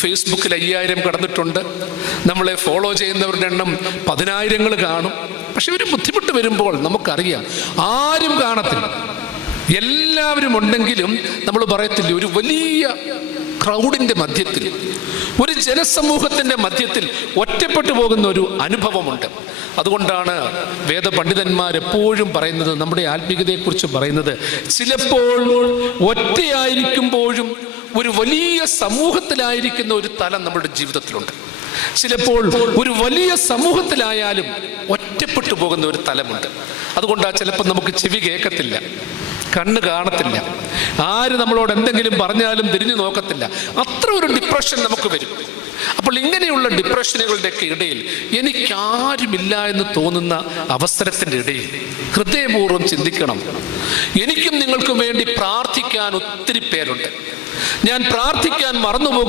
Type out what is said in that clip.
ഫേസ്ബുക്കിൽ അയ്യായിരം കടന്നിട്ടുണ്ട്. നമ്മളെ ഫോളോ ചെയ്യുന്നവരുടെ എണ്ണം പതിനായിരങ്ങൾ കാണും. പക്ഷെ ഒരു ബുദ്ധിമുട്ട് വരുമ്പോൾ നമുക്കറിയാം ആരും കാണത്തില്ല. എല്ലാവരും ഉണ്ടെങ്കിലും നമ്മൾ പറയത്തില്ല ഒരു വലിയ ക്രൗഡിന്റെ മധ്യത്തിൽ ഒരു ജനസമൂഹത്തിന്റെ മധ്യത്തിൽ ഒറ്റപ്പെട്ടു പോകുന്ന ഒരു അനുഭവമുണ്ട്. അതുകൊണ്ടാണ് വേദപണ്ഡിതന്മാർ എപ്പോഴും പറയുന്നത് നമ്മുടെ ആത്മീയതയെക്കുറിച്ച് പറയുന്നത് ചിലപ്പോൾ ഒറ്റയായിരിക്കുമ്പോഴും ഒരു വലിയ സമൂഹത്തിലായിരിക്കുന്ന ഒരു തലം നമ്മുടെ ജീവിതത്തിലുണ്ട്. ചിലപ്പോൾ ഒരു വലിയ സമൂഹത്തിലായാലും ഒറ്റപ്പെട്ടു പോകുന്ന ഒരു തലമുണ്ട്. അതുകൊണ്ടാണ് ചിലപ്പോൾ നമുക്ക് ചെവി കേൾക്കത്തില്ല. കണ്ണ് കാണത്തില്ല. ആര് നമ്മളോട് എന്തെങ്കിലും പറഞ്ഞാലും തിരിഞ്ഞു നോക്കത്തില്ല. അത്ര ഒരു ഡിപ്രഷൻ നമുക്ക് വരും. അപ്പോൾ ഇങ്ങനെയുള്ള ഡിപ്രഷനുകളുടെയൊക്കെ ഇടയിൽ എനിക്കാരുമില്ല എന്ന് തോന്നുന്ന അവസരത്തിന്റെ ഇടയിൽ ഹൃദയപൂർവം ചിന്തിക്കണം. എനിക്കും നിങ്ങൾക്കും വേണ്ടി പ്രാർത്ഥിക്കാൻ ഒത്തിരി പേരുണ്ട്. ഞാൻ പ്രാർത്ഥിക്കാൻ മറന്നുപോകും.